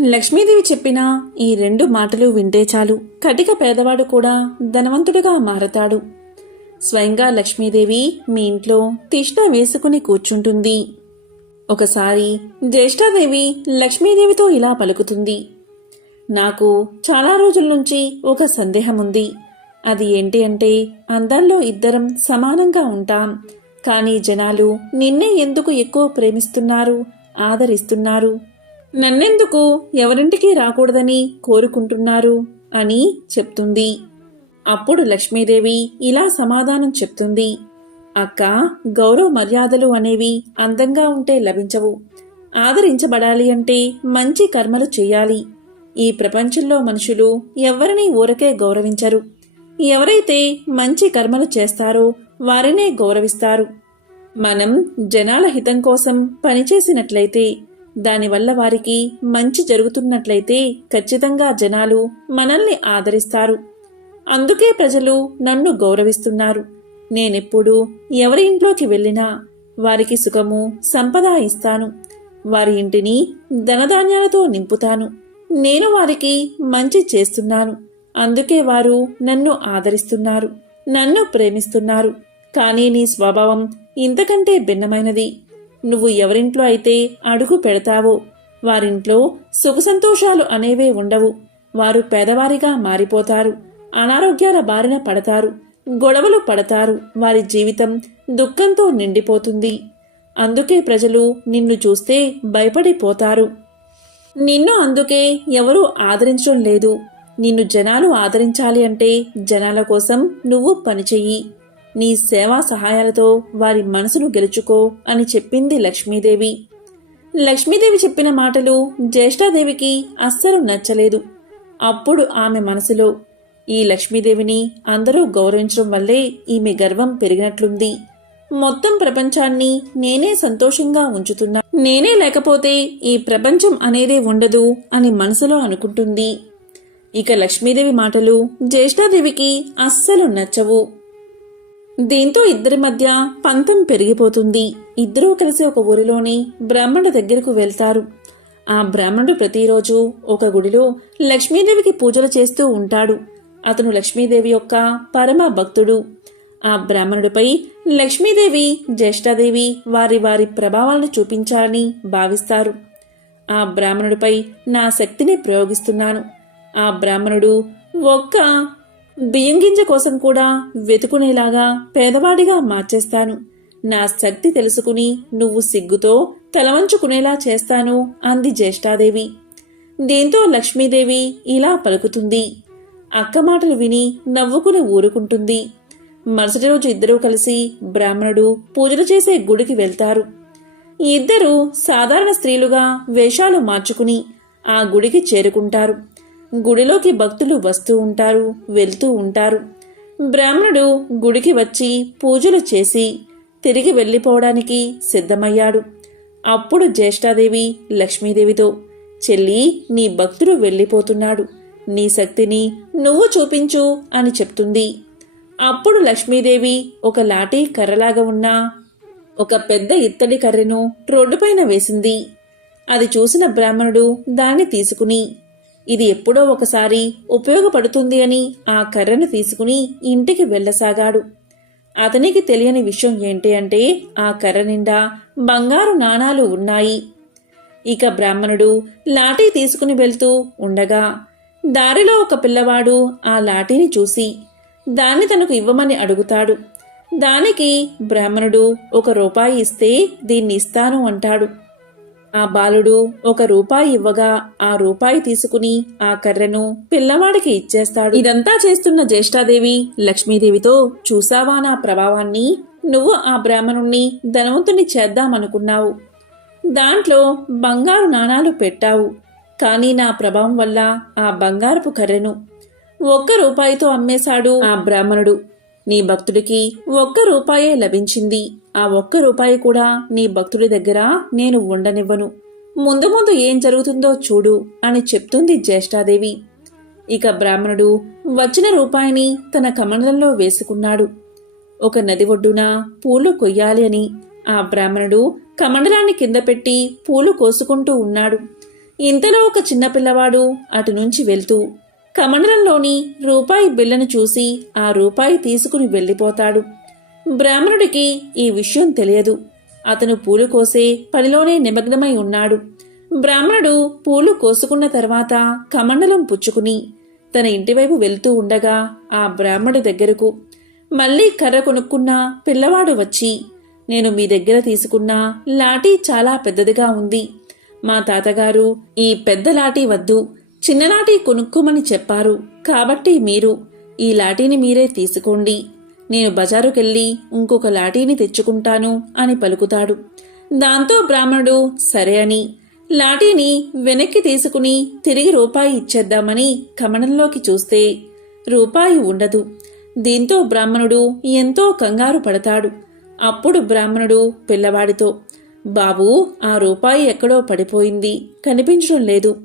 లక్ష్మీదేవి చెప్పిన ఈ రెండు మాటలు వింటే చాలు. కటిక పేదవాడు కూడా ధనవంతుడిగా మారతాడు. స్వయంగా లక్ష్మీదేవి మీ ఇంట్లో తిష్ట వేసుకుని కూర్చుంటుంది. ఒకసారి జ్యేష్ఠాదేవి లక్ష్మీదేవితో ఇలా పలుకుతుంది. నాకు చాలా రోజుల నుంచి ఒక సందేహం ఉంది. అది ఏంటి అంటే అందరిలో ఇద్దరం సమానంగా ఉంటాం. కానీ జనాలు నిన్నే ఎందుకు ఎక్కువ ప్రేమిస్తున్నారు ఆదరిస్తున్నారు? నన్నెందుకు? ఎవరింటికి రాకూడదని కోరుకుంటున్నారు? అని చెప్తుంది. అప్పుడు లక్ష్మీదేవి ఇలా సమాధానం చెప్తుంది. అక్క గౌరవ మర్యాదలు అనేవి అందంగా ఉంటే లభించవు. ఆదరించబడాలి అంటే మంచి కర్మలు చేయాలి. ఈ ప్రపంచంలో మనుషులు ఎవరిని ఊరకే గౌరవించరు. ఎవరైతే మంచి కర్మలు చేస్తారో వారినే గౌరవిస్తారు. మనం జనాల హితం కోసం పనిచేసినట్లయితే దానివల్ల వారికి మంచి జరుగుతున్నట్లయితే ఖచ్చితంగా జనాలు మనల్ని ఆదరిస్తారు. అందుకే ప్రజలు నన్ను గౌరవిస్తున్నారు. నేనెప్పుడు ఎవరి ఇంట్లోకి వెళ్ళినా వారికి సుఖము సంపద ఇస్తాను. వారి ఇంటిని ధనధాన్యాలతో నింపుతాను. నేను వారికి మంచి చేస్తున్నాను. అందుకే వారు నన్ను ఆదరిస్తున్నారు. నన్ను ప్రేమిస్తున్నారు. కానీ నీ స్వభావం ఇంతకంటే భిన్నమైనది. నువ్వు ఎవరింట్లో అయితే అడుగు పెడతావో వారింట్లో సుఖ సంతోషాలు అనేవే ఉండవు. వారు పేదవారిగా మారిపోతారు. అనారోగ్యాల బారిన పడతారు. గొడవలు పడతారు. వారి జీవితం దుఃఖంతో నిండిపోతుంది. అందుకే ప్రజలు నిన్ను చూస్తే భయపడిపోతారు. నిన్ను అందుకే ఎవరూ ఆదరించడం లేదు. నిన్ను జనాలు ఆదరించాలి అంటే జనాల కోసం నువ్వు పనిచెయ్యి నీ సేవా సహాయాలతో వారి మనసును గెలుచుకో అని చెప్పింది లక్ష్మీదేవి. లక్ష్మీదేవి చెప్పిన మాటలు జ్యేష్ఠాదేవికి అస్సలు నచ్చలేదు. అప్పుడు ఆమె మనసులో ఈ లక్ష్మీదేవిని అందరూ గౌరవించడం వల్లే ఈమె గర్వం పెరిగినట్లుంది. మొత్తం ప్రపంచాన్ని నేనే సంతోషంగా ఉంచుతున్నా. నేనే లేకపోతే ఈ ప్రపంచం అనేదే ఉండదు అని మనసులో అనుకుంటుంది. ఇక లక్ష్మీదేవి మాటలు జ్యేష్ఠాదేవికి అస్సలు నచ్చవు. దీంతో ఇద్దరి మధ్య పంతం పెరిగిపోతుంది. ఇద్దరూ కలిసి ఒక ఊరిలోని బ్రాహ్మణుడి దగ్గరకు వెళ్తారు. ఆ బ్రాహ్మణుడు ప్రతిరోజు ఒక గుడిలో లక్ష్మీదేవికి పూజలు చేస్తూ ఉంటాడు. అతను లక్ష్మీదేవి యొక్క పరమ భక్తుడు. ఆ బ్రాహ్మణుడిపై లక్ష్మీదేవి జ్యేష్ఠాదేవి వారి వారి ప్రభావాలను చూపించాలని భావిస్తారు. ఆ బ్రాహ్మణుడిపై నా శక్తిని ప్రయోగిస్తున్నాను. ఆ బ్రాహ్మణుడు ఒక్క బియ్యం గింజ కోసం కూడా వెతుకునేలాగా పేదవాడిగా మార్చేస్తాను. నా శక్తి తెలుసుకుని నువ్వు సిగ్గుతో తలవంచుకునేలా చేస్తాను అంది జ్యేష్ఠాదేవి. దీంతో లక్ష్మీదేవి ఇలా పలుకుతుంది. అక్క మాటలు విని నవ్వుకుని ఊరుకుంటుంది. మరుసటి రోజు ఇద్దరూ కలిసి బ్రాహ్మణుడు పూజలు చేసే గుడికి వెళ్తారు. ఇద్దరూ సాధారణ స్త్రీలుగా వేషాలు మార్చుకుని ఆ గుడికి చేరుకుంటారు. గుడిలోకి భక్తులు వస్తూ ఉంటారు వెళ్తూ ఉంటారు. బ్రాహ్మణుడు గుడికి వచ్చి పూజలు చేసి తిరిగి వెళ్ళిపోవడానికి సిద్ధమయ్యాడు. అప్పుడు జ్యేష్ఠాదేవి లక్ష్మీదేవితో చెల్లి నీ భక్తుడు వెళ్ళిపోతున్నాడు. నీ శక్తిని నువ్వు చూపించు అని చెప్తుంది. అప్పుడు లక్ష్మీదేవి ఒక లాఠీ కర్రలాగా ఉన్న ఒక పెద్ద ఇత్తడి కర్రెను రోడ్డుపైన వేసింది. అది చూసిన బ్రాహ్మణుడు దాన్ని తీసుకుని ఇది ఎప్పుడో ఒకసారి ఉపయోగపడుతుంది అని ఆ కర్రను తీసుకుని ఇంటికి వెళ్ళసాగాడు. అతనికి తెలియని విషయం ఏంటి అంటే ఆ కర్ర నిండా బంగారు నాణాలు ఉన్నాయి. ఇక బ్రాహ్మణుడు లాఠీ తీసుకుని వెళ్తూ ఉండగా దారిలో ఒక పిల్లవాడు ఆ లాఠీని చూసి దాన్ని తనకు ఇవ్వమని అడుగుతాడు. దానికి బ్రాహ్మణుడు ఒక రూపాయి ఇస్తే దీన్ని ఇస్తాను అంటాడు. ఆ బాలుడు ఒక రూపాయి ఇవ్వగా ఆ రూపాయి తీసుకుని ఆ కర్రెను పిల్లవాడికి ఇచ్చేస్తాడు. ఇదంతా చేస్తున్న జ్యేష్ఠాదేవి లక్ష్మీదేవితో చూసావా నా ప్రభావాన్ని? నువ్వు ఆ బ్రాహ్మణుణ్ణి ధనవంతుని చేద్దామనుకున్నావు. దాంట్లో బంగారు నాణాలు పెట్టావు. కానీ నా ప్రభావం వల్ల ఆ బంగారపు కర్రెను ఒక్క రూపాయితో అమ్మేశాడు ఆ బ్రాహ్మణుడు. నీ భక్తుడికి ఒక్క రూపాయే లభించింది. ఆ ఒక్క రూపాయి కూడా నీ భక్తుడి దగ్గర నేను ఉండనివ్వను. ముందు ముందు ఏం జరుగుతుందో చూడు అని చెప్తుంది జ్యేష్ఠాదేవి. ఇక బ్రాహ్మణుడు వచ్చిన రూపాయిని తన కమండలంలో వేసుకున్నాడు. ఒక నది ఒడ్డున పూలు కొయ్యాలి అని ఆ బ్రాహ్మణుడు కమండలాన్ని కింద పెట్టి పూలు కోసుకుంటూ ఉన్నాడు. ఇంతలో ఒక చిన్న పిల్లవాడు అటు నుంచి వెళ్తూ కమండలంలోని రూపాయి బిల్లను చూసి ఆ రూపాయి తీసుకుని వెళ్ళిపోతాడు. బ్రాహ్మణుడికి ఈ విషయం తెలియదు. అతను పూలు కోసే పనిలోనే నిమగ్నమై ఉన్నాడు. బ్రాహ్మణుడు పూలు కోసుకున్న తర్వాత కమండలం పుచ్చుకుని తన ఇంటివైపు వెళ్తూ ఉండగా ఆ బ్రాహ్మణుడి దగ్గరకు మళ్ళీ కర్ర కొనుక్కున్న పిల్లవాడు వచ్చి నేను మీ దగ్గర తీసుకున్న లాఠీ చాలా పెద్దదిగా ఉంది. మా తాతగారు ఈ పెద్ద లాఠీ వద్దు. చిన్న కొనుక్కోమని చెప్పారు. కాబట్టి మీరు ఈ లాఠీని మీరే తీసుకోండి. నేను బజారుకెళ్ళి ఇంకొక లాఠీని తెచ్చుకుంటాను అని పలుకుతాడు. దాంతో బ్రాహ్మణుడు సరే అని. లాఠీని వెనక్కి తీసుకుని తిరిగి రూపాయి ఇచ్చేద్దామని కమనంలోకి చూస్తే రూపాయి ఉండదు. దీంతో బ్రాహ్మణుడు ఎంతో కంగారు పడతాడు. అప్పుడు బ్రాహ్మణుడు పిల్లవాడితో బాబూ ఆ రూపాయి ఎక్కడో పడిపోయింది. కనిపించడం లేదు.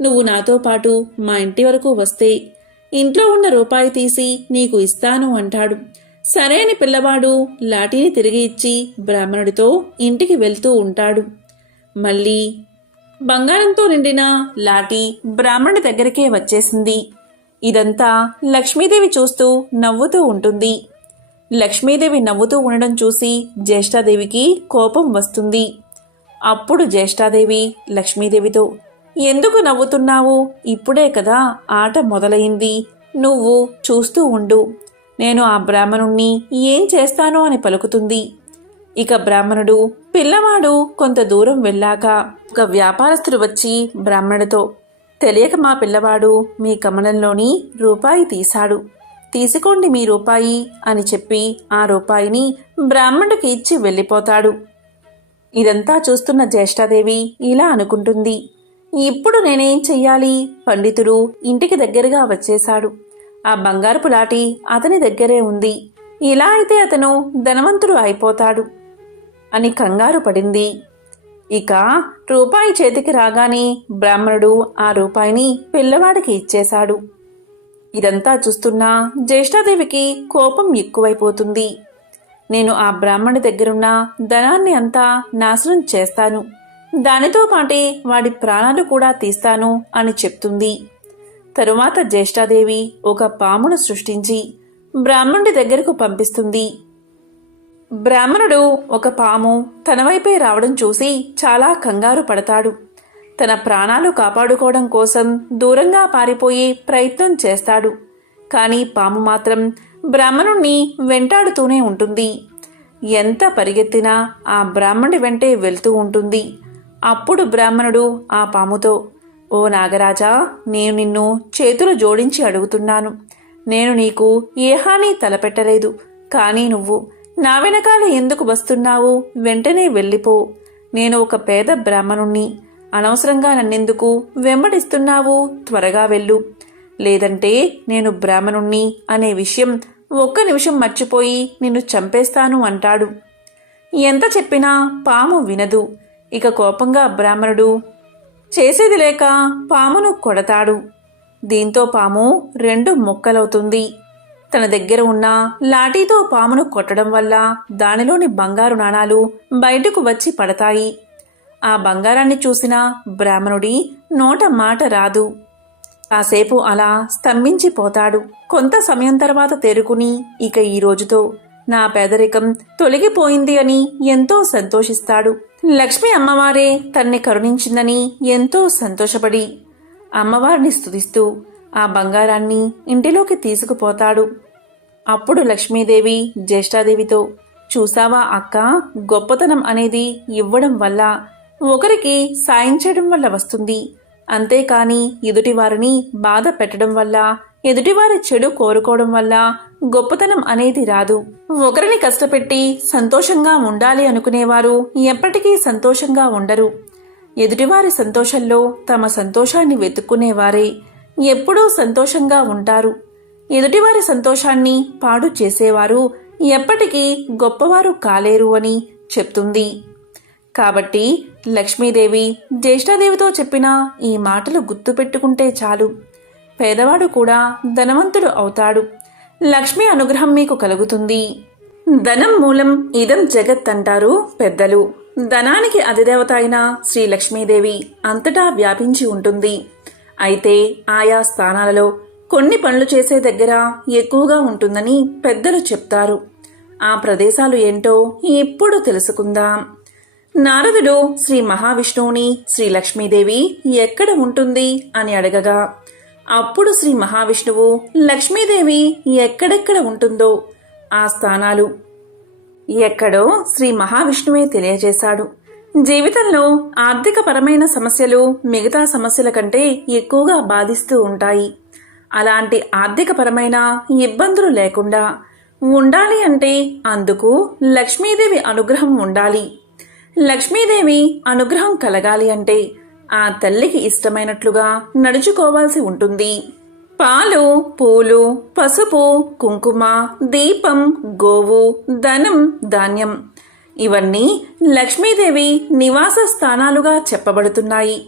నువ్వు నాతో పాటు మా ఇంటి వరకు వస్తే ఇంట్లో ఉన్న రూపాయి తీసి నీకు ఇస్తాను అంటాడు. సరైన పిల్లవాడు లాఠీని తిరిగి ఇచ్చి బ్రాహ్మణుడితో ఇంటికి వెళ్తూ ఉంటాడు. మళ్ళీ బంగారంతో నిండిన లాఠీ బ్రాహ్మణుడి దగ్గరికే వచ్చేసింది. ఇదంతా లక్ష్మీదేవి చూస్తూ నవ్వుతూ ఉంటుంది. లక్ష్మీదేవి నవ్వుతూ ఉండడం చూసి జ్యేష్ఠాదేవికి కోపం వస్తుంది. అప్పుడు జ్యేష్ఠాదేవి లక్ష్మీదేవితో ఎందుకు నవ్వుతున్నావు? ఇప్పుడే కదా ఆట మొదలైంది. నువ్వు చూస్తూ ఉండు. నేను ఆ బ్రాహ్మణుణ్ణి ఏం చేస్తానో అని పలుకుతుంది. ఇక బ్రాహ్మణుడు పిల్లవాడు కొంత దూరం వెళ్ళాక ఒక వ్యాపారస్తుడు వచ్చి బ్రాహ్మణుడితో తెలియక మా పిల్లవాడు మీ కమలంలోని రూపాయి తీశాడు. తీసుకోండి మీ రూపాయి అని చెప్పి ఆ రూపాయిని బ్రాహ్మణుడికి ఇచ్చి వెళ్ళిపోతాడు. ఇదంతా చూస్తున్న జ్యేష్ఠాదేవి ఇలా అనుకుంటుంది. ఇప్పుడు నేనేం చెయ్యాలి? పండితుడు ఇంటికి దగ్గరగా వచ్చేశాడు. ఆ బంగారపు లాటి అతని దగ్గరే ఉంది. ఇలా అయితే అతను ధనవంతుడు అయిపోతాడు అని కంగారు పడింది. ఇక రూపాయి చేతికి రాగానే బ్రాహ్మణుడు ఆ రూపాయిని పిల్లవాడికి ఇచ్చేశాడు. ఇదంతా చూస్తున్న జ్యేష్ఠాదేవికి కోపం ఎక్కువైపోతుంది. నేను ఆ బ్రాహ్మణి దగ్గరున్న ధనాన్ని అంతా నాశనం చేస్తాను. దానితో పాటే వాడి ప్రాణాలు కూడా తీస్తాను అని చెప్తుంది. తరువాత జ్యేష్ఠాదేవి ఒక పామును సృష్టించి బ్రాహ్మణుడి దగ్గరకు పంపిస్తుంది. బ్రాహ్మణుడు ఒక పాము తన వైపే రావడం చూసి చాలా కంగారు పడతాడు. తన ప్రాణాలు కాపాడుకోవడం కోసం దూరంగా పారిపోయే ప్రయత్నం చేస్తాడు. కానీ పాము మాత్రం బ్రాహ్మణుణ్ణి వెంటాడుతూనే ఉంటుంది. ఎంత పరిగెత్తినా ఆ బ్రాహ్మణుడి వెంటే వెళ్తూ ఉంటుంది. అప్పుడు బ్రాహ్మణుడు ఆ పాముతో ఓ నాగరాజా నేను నిన్ను చేతులు జోడించి అడుగుతున్నాను. నేను నీకు ఏ హాని తలపెట్టలేదు. కానీ నువ్వు నా వెనకాల ఎందుకు వస్తున్నావు? వెంటనే వెళ్ళిపో. నేను ఒక పేద బ్రాహ్మణుణ్ణి. అనవసరంగా నన్నెందుకు వెంబడిస్తున్నావు? త్వరగా వెళ్ళు. లేదంటే నేను బ్రాహ్మణుణ్ణి అనే విషయం ఒక్క నిమిషం మర్చిపోయి నిన్ను చంపేస్తాను అంటాడు. ఎంత చెప్పినా పాము వినదు. ఇక కోపంగా బ్రాహ్మణుడు చేసేది లేక పామును కొడతాడు. దీంతో పాము రెండు ముక్కలవుతుంది. తన దగ్గర ఉన్న లాఠీతో పామును కొట్టడం వల్ల దానిలోని బంగారు నాణాలు బయటకు వచ్చి పడతాయి. ఆ బంగారాన్ని చూసిన బ్రాహ్మణుడి నోట మాట రాదు. కాసేపు అలా స్తంభించిపోతాడు. కొంత సమయం తర్వాత తేరుకుని ఇక ఈ రోజుతో నా పేదరికం తొలగిపోయింది అని ఎంతో సంతోషిస్తాడు. లక్ష్మి అమ్మవారే తన్ని కరుణించిందని ఎంతో సంతోషపడి అమ్మవారిని స్తుతిస్తూ ఆ బంగారాన్ని ఇంటిలోకి తీసుకుపోతాడు. అప్పుడు లక్ష్మీదేవి జ్యేష్ఠాదేవితో చూసావా అక్క గొప్పతనం అనేది ఇవ్వడం వల్ల ఒకరికి సాయం చేయడం వల్ల వస్తుంది. అంతేకాని ఎదుటివారిని బాధ పెట్టడం వల్ల ఎదుటివారి చెడు కోరుకోవడం వల్ల గొప్పతనం అనేది రాదు. ఒకరిని కష్టపెట్టి సంతోషంగా ఉండాలి అనుకునేవారు ఎప్పటికీ సంతోషంగా ఉండరు. ఎదుటివారి సంతోషంలో తమ సంతోషాన్ని వెతుక్కునేవారే ఎప్పుడూ సంతోషంగా ఉంటారు. ఎదుటివారి సంతోషాన్ని పాడు చేసేవారు ఎప్పటికీ గొప్పవారు కాలేరు అని చెప్తుంది. కాబట్టి లక్ష్మీదేవి జ్యేష్ఠాదేవితో చెప్పిన ఈ మాటలు గుర్తుపెట్టుకుంటే చాలు. పేదవాడు కూడా ధనవంతుడు అవుతాడు. లక్ష్మి అనుగ్రహం మీకు కలుగుతుంది. ధనం మూలం ఇదం జగత్ అంటారు పెద్దలు. ధనానికి అధిదేవత అయిన శ్రీ లక్ష్మీదేవి అంతటా వ్యాపించి ఉంటుంది. అయితే ఆయా స్థానాలలో కొన్ని పనులు చేసే దగ్గర ఎక్కువగా ఉంటుందని పెద్దలు చెప్తారు. ఆ ప్రదేశాలు ఏంటో ఇప్పుడు తెలుసుకుందాం. నారదుడు శ్రీ మహావిష్ణువుని శ్రీ లక్ష్మీదేవి ఎక్కడ ఉంటుంది అని అడగగా అప్పుడు శ్రీ మహావిష్ణువు లక్ష్మీదేవి ఎక్కడెక్కడ ఉంటుందో ఆ స్థానాలు. ఎక్కడో శ్రీ మహావిష్ణువే తెలియజేశాడు. జీవితంలో ఆర్థికపరమైన సమస్యలు మిగతా సమస్యల కంటే ఎక్కువగా బాధిస్తూ ఉంటాయి. అలాంటి ఆర్థికపరమైన ఇబ్బందులు లేకుండా ఉండాలి అంటే అందుకు లక్ష్మీదేవి అనుగ్రహం ఉండాలి. లక్ష్మీదేవి అనుగ్రహం కలగాలి అంటే ఆ తల్లికి ఇష్టమైనట్లుగా నడుచుకోవాల్సి ఉంటుంది. పాలు పూలు పసుపు కుంకుమ దీపం గోవు ధనం ధాన్యం ఇవన్నీ లక్ష్మీదేవి నివాస స్థానాలుగా చెప్పబడుతున్నాయి.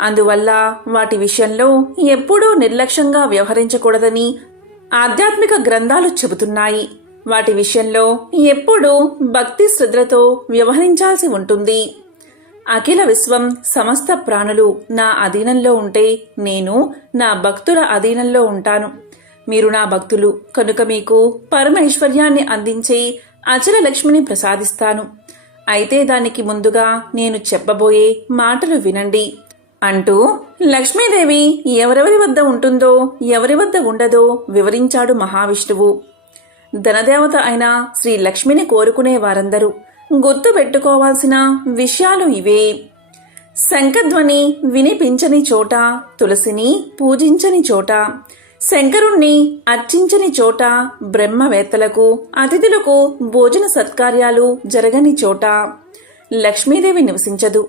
అందువల్ల వాటి విషయంలో ఎప్పుడూ నిర్లక్ష్యంగా వ్యవహరించకూడదని ఆధ్యాత్మిక గ్రంథాలు చెబుతున్నాయి. వాటి విషయంలో ఎప్పుడూ భక్తి శ్రద్ధతో వ్యవహరించాల్సి ఉంటుంది. అఖిల విశ్వం సమస్త ప్రాణులు నా అధీనంలో ఉంటే నేను నా భక్తుల అధీనంలో ఉంటాను. మీరు నా భక్తులు కనుక మీకు పరమైశ్వర్యాన్ని అందించే అచల లక్ష్మిని ప్రసాదిస్తాను. అయితే దానికి ముందుగా నేను చెప్పబోయే మాటలు వినండి. అంటూ లక్ష్మీదేవి ఎవరెవరి వద్ద ఉంటుందో ఎవరి వద్ద ఉండదో వివరించాడు మహావిష్ణువు. ధనదేవత అయిన శ్రీ లక్ష్మిని కోరుకునే వారందరూ గుర్తు పెట్టుకోవాల్సిన విషయాలు ఇవే. శంఖధ్వని వినిపించని చోట తులసిని పూజించని చోట శంకరుణ్ణి అర్చించని చోట బ్రహ్మవేత్తలకు అతిథులకు భోజన సత్కార్యాలు జరగని చోట లక్ష్మీదేవి నివసించదు.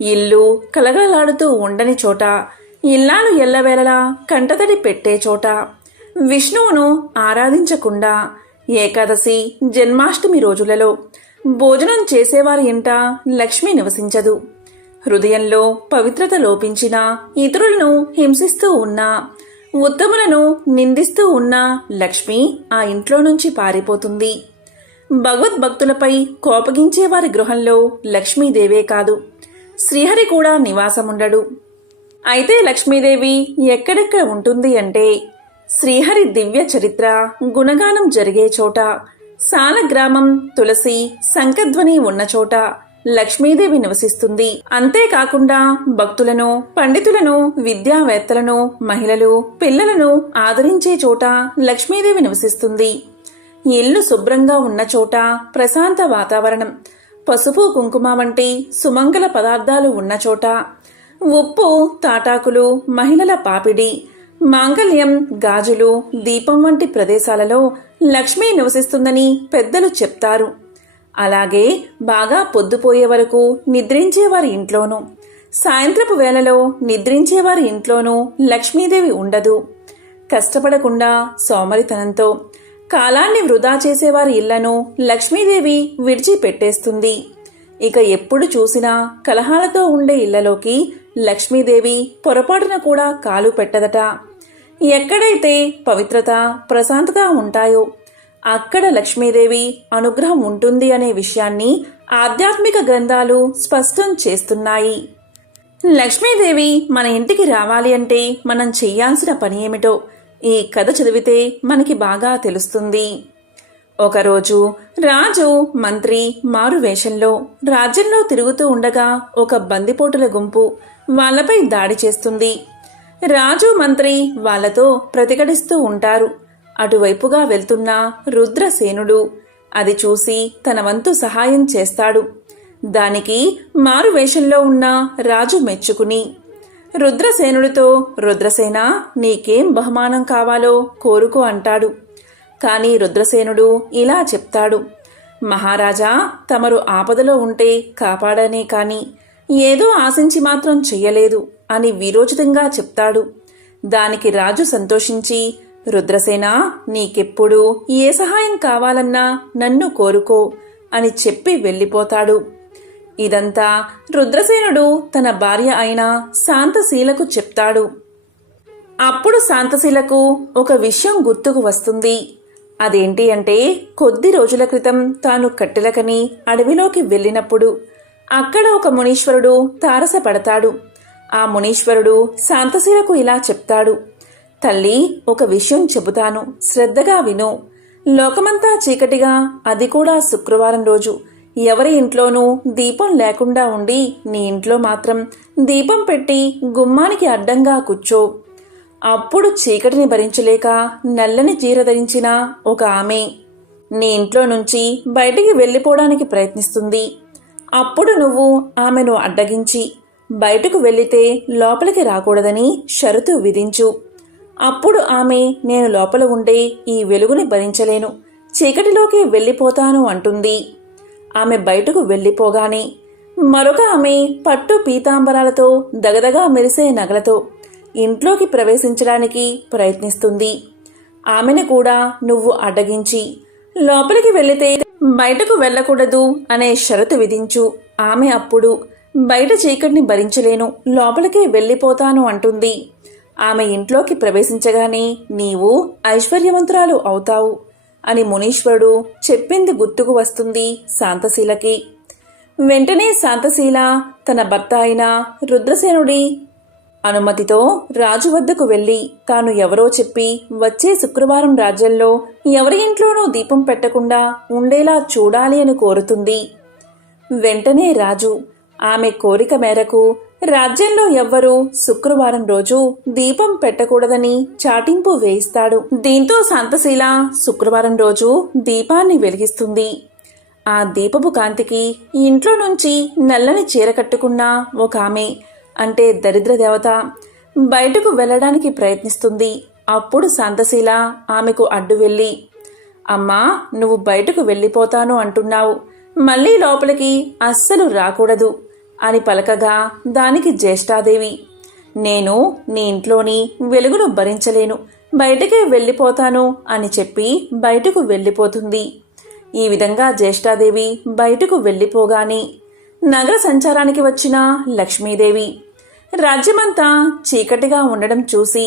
ఇల్లు కలగలలాడుతూ ఉండని చోట ఇల్లాలు ఎల్లవేళలా కంటతడి పెట్టే చోట విష్ణువును ఆరాధించకుండా ఏకాదశి జన్మాష్టమి రోజులలో భోజనం చేసేవారి ఇంట లక్ష్మి నివసించదు. హృదయంలో పవిత్రత లోపించిన ఇతరులను హింసిస్తూ ఉన్నా ఉత్తములను నిందిస్తూ ఉన్న లక్ష్మి ఆ ఇంట్లో నుంచి పారిపోతుంది. భగవద్భక్తులపై కోపగించే వారి గృహంలో లక్ష్మీదేవే కాదు. శ్రీహరి కూడా నివాసముండడు. అయితే లక్ష్మీదేవి ఎక్కడెక్కడ ఉంటుంది అంటే శ్రీహరి దివ్య చరిత్ర గుణగానం జరిగే చోట సాలగ్రామం తులసి శంఖధ్వని ఉన్న చోట లక్ష్మీదేవి నివసిస్తుంది. అంతేకాకుండా భక్తులను పండితులను విద్యావేత్తలను మహిళలు పిల్లలను ఆదరించే చోట లక్ష్మీదేవి నివసిస్తుంది. ఇల్లు శుభ్రంగా ఉన్న చోట ప్రశాంత వాతావరణం. పసుపు కుంకుమ వంటి సుమంగళ పదార్థాలు ఉన్న చోట ఉప్పు తాటాకులు మహిళల పాపిడి మాంగళ్యం గాజులు దీపం వంటి ప్రదేశాలలో లక్ష్మి నివసిస్తుందని పెద్దలు చెప్తారు. అలాగే బాగా పొద్దుపోయే వరకు నిద్రించేవారి ఇంట్లోనూ సాయంత్రపు వేళలో నిద్రించేవారి ఇంట్లోనూ లక్ష్మీదేవి ఉండదు. కష్టపడకుండా సోమరితనంతో కాలాన్ని వృధా చేసేవారి ఇళ్ళను లక్ష్మీదేవి విడిచిపెట్టేస్తుంది. ఇక ఎప్పుడు చూసినా కలహాలతో ఉండే ఇళ్ళలోకి లక్ష్మీదేవి పొరపాటున కూడా కాలు పెట్టదట. ఎక్కడైతే పవిత్రత ప్రశాంతత ఉంటాయో అక్కడ లక్ష్మీదేవి అనుగ్రహం ఉంటుంది అనే విషయాన్ని ఆధ్యాత్మిక గ్రంథాలు స్పష్టం చేస్తున్నాయి. లక్ష్మీదేవి మన ఇంటికి రావాలి అంటే మనం చేయాల్సిన పని ఏమిటో ఈ కథ చదివితే మనకి బాగా తెలుస్తుంది. ఒకరోజు రాజు మంత్రి మారు వేషంలో రాజ్యంలో తిరుగుతూ ఉండగా ఒక బందిపోటుల గుంపు వాళ్ళపై దాడి చేస్తుంది. రాజు మంత్రి వాళ్ళతో ప్రతిఘటిస్తూ ఉంటారు. అటువైపుగా వెళ్తున్న రుద్రసేనుడు అది చూసి తన వంతు సహాయం చేస్తాడు. దానికి మారువేషంలో ఉన్న రాజు మెచ్చుకుని రుద్రసేనుడితో రుద్రసేన నీకేం బహుమానం కావాలో కోరుకో అంటాడు. కాని రుద్రసేనుడు ఇలా చెప్తాడు. మహారాజా తమరు ఆపదలో ఉంటే కాపాడనే కాని ఏదో ఆశించి మాత్రం చెయ్యలేదు. అని వీరోచితంగా చెప్తాడు. దానికి రాజు సంతోషించి రుద్రసేన నీకెప్పుడు ఏ సహాయం కావాలన్నా నన్ను కోరుకో అని చెప్పి వెళ్ళిపోతాడు. ఇదంతా రుద్రసేనుడు తన భార్య అయిన శాంతశీలకు చెప్తాడు. అప్పుడు శాంతశీలకు ఒక విషయం గుర్తుకు వస్తుంది. అదేంటి అంటే కొద్ది రోజుల క్రితం తాను కట్టెలకని అడవిలోకి వెళ్ళినప్పుడు అక్కడ ఒక మునీశ్వరుడు తారసపడతాడు. ఆ మునీశ్వరుడు శాంతశీలకు ఇలా చెప్తాడు. తల్లి ఒక విషయం చెబుతాను. శ్రద్ధగా విను. లోకమంతా చీకటిగా అది కూడా శుక్రవారం రోజు. ఎవరి ఇంట్లోనూ దీపం లేకుండా ఉండి నీ ఇంట్లో మాత్రం దీపం పెట్టి గుమ్మానికి అడ్డంగా కూర్చో. అప్పుడు చీకటిని భరించలేక నల్లని చీర ధరించిన ఒక ఆమె నీ ఇంట్లో నుంచి బయటికి వెళ్ళిపోవడానికి ప్రయత్నిస్తుంది. అప్పుడు నువ్వు ఆమెను అడ్డగించి బయటకు వెళితే లోపలికి రాకూడదని షరతు విధించు. అప్పుడు ఆమె నేను లోపల ఉండే ఈ వెలుగుని భరించలేను. చీకటిలోకి వెళ్ళిపోతాను అంటుంది. ఆమె బయటకు వెళ్ళిపోగానే మరొక ఆమె పట్టు పీతాంబరాలతో దగదగా మెరిసే నగలతో ఇంట్లోకి ప్రవేశించడానికి ప్రయత్నిస్తుంది. ఆమెను కూడా నువ్వు అడ్డగించి లోపలికి వెళితే బయటకు వెళ్ళకూడదు అనే షరతు విధించు. ఆమె అప్పుడు బయట చీకటిని భరించలేను లోపలికే వెళ్ళిపోతాను అంటుంది. ఆమె ఇంట్లోకి ప్రవేశించగానే నీవు ఐశ్వర్యవంతురాలు అవుతావు అని మునీశ్వరుడు చెప్పింది గుర్తుకు వస్తుంది శాంతశీలకి. వెంటనే శాంతశీల తన భర్త అయిన రుద్రసేనుడి అనుమతితో రాజు వద్దకు వెళ్ళి తాను ఎవరో చెప్పి వచ్చే శుక్రవారం రాజ్యంలో ఎవరి ఇంట్లోనూ దీపం పెట్టకుండా ఉండేలా చూడాలి అని కోరుతుంది. వెంటనే రాజు ఆమె కోరిక మేరకు రాజ్యంలో ఎవ్వరూ శుక్రవారం రోజు దీపం పెట్టకూడదని చాటింపు వేయిస్తాడు. దీంతో శాంతశీల శుక్రవారం రోజు దీపాన్ని వెలిగిస్తుంది. ఆ దీపపు కాంతికి ఇంట్లో నుంచి నల్లని చీర కట్టుకున్న ఒక ఆమె అంటే దరిద్ర దేవత బయటకు వెళ్ళడానికి ప్రయత్నిస్తుంది. అప్పుడు శాంతశీల ఆమెకు అడ్డు వెళ్ళి అమ్మా నువ్వు బయటకు వెళ్ళిపోతాను అంటున్నావు. మళ్ళీ లోపలికి అస్సలు రాకూడదు అని పలకగా దానికి జ్యేష్ఠాదేవి నేను నీ ఇంట్లోని వెలుగును భరించలేను. బయటకే వెళ్ళిపోతాను అని చెప్పి బయటకు వెళ్ళిపోతుంది. ఈ విధంగా జ్యేష్ఠాదేవి బయటకు వెళ్ళిపోగానే నగర సంచారానికి వచ్చిన లక్ష్మీదేవి రాజ్యమంతా చీకటిగా ఉండడం చూసి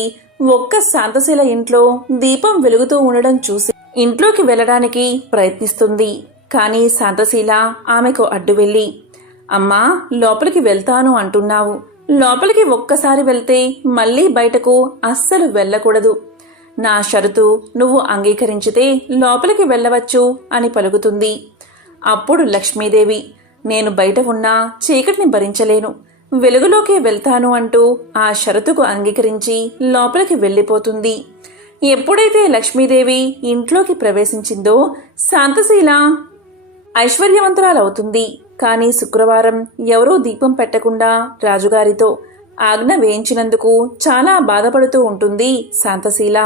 ఒక్క శాంతశీల ఇంట్లో దీపం వెలుగుతూ ఉండడం చూసి ఇంట్లోకి వెళ్ళడానికి ప్రయత్నిస్తుంది. కానీ శాంతశీల ఆమెకు అడ్డు వెళ్ళి అమ్మా లోపలికి వెళ్తాను అంటున్నావు. లోపలికి ఒక్కసారి వెళ్తే మళ్ళీ బయటకు అస్సలు వెళ్ళకూడదు. నా షరతు నువ్వు అంగీకరించితే లోపలికి వెళ్ళవచ్చు అని పలుకుతుంది. అప్పుడు లక్ష్మీదేవి నేను బయట ఉన్నా చీకటిని భరించలేను. వెలుగులోకి వెళ్తాను అంటూ ఆ షరతుకు అంగీకరించి లోపలికి వెళ్ళిపోతుంది. ఎప్పుడైతే లక్ష్మీదేవి ఇంట్లోకి ప్రవేశించిందో శాంతశీల ఐశ్వర్యవంతురాలవుతుంది. కానీ శుక్రవారం ఎవరూ దీపం పెట్టకుండా రాజుగారితో ఆజ్ఞ వేయించినందుకు చాలా బాధపడుతూ ఉంటుంది శాంతశీల.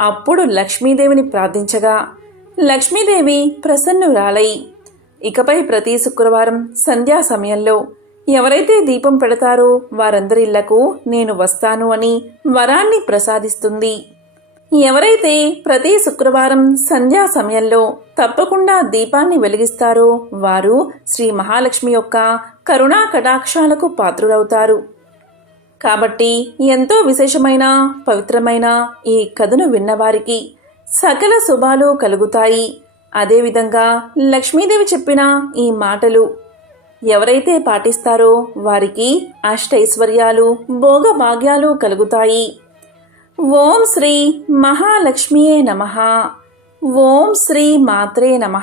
అప్పుడు లక్ష్మీదేవిని ప్రార్థించగా లక్ష్మీదేవి ప్రసన్నురాలై. ఇకపై ప్రతి శుక్రవారం సంధ్యా సమయంలో ఎవరైతే దీపం పెడతారో వారందరిళ్ళకు నేను వస్తాను అని వరాన్ని ప్రసాదిస్తుంది. ఎవరైతే ప్రతి శుక్రవారం సంధ్యా సమయంలో తప్పకుండా దీపాన్ని వెలిగిస్తారో వారు శ్రీ మహాలక్ష్మి యొక్క కరుణా కటాక్షాలకు పాత్రులవుతారు. కాబట్టి ఎంతో విశేషమైన పవిత్రమైన ఈ కథను విన్నవారికి సకల శుభాలు కలుగుతాయి. అదేవిధంగా లక్ష్మీదేవి చెప్పిన ఈ మాటలు ఎవరైతే పాటిస్తారో వారికి అష్టైశ్వర్యాలు భోగభాగ్యాలు కలుగుతాయి. ఓం శ్రీ మహాలక్ష్మియే నమ. ఓం శ్రీ మాత్రే నమ.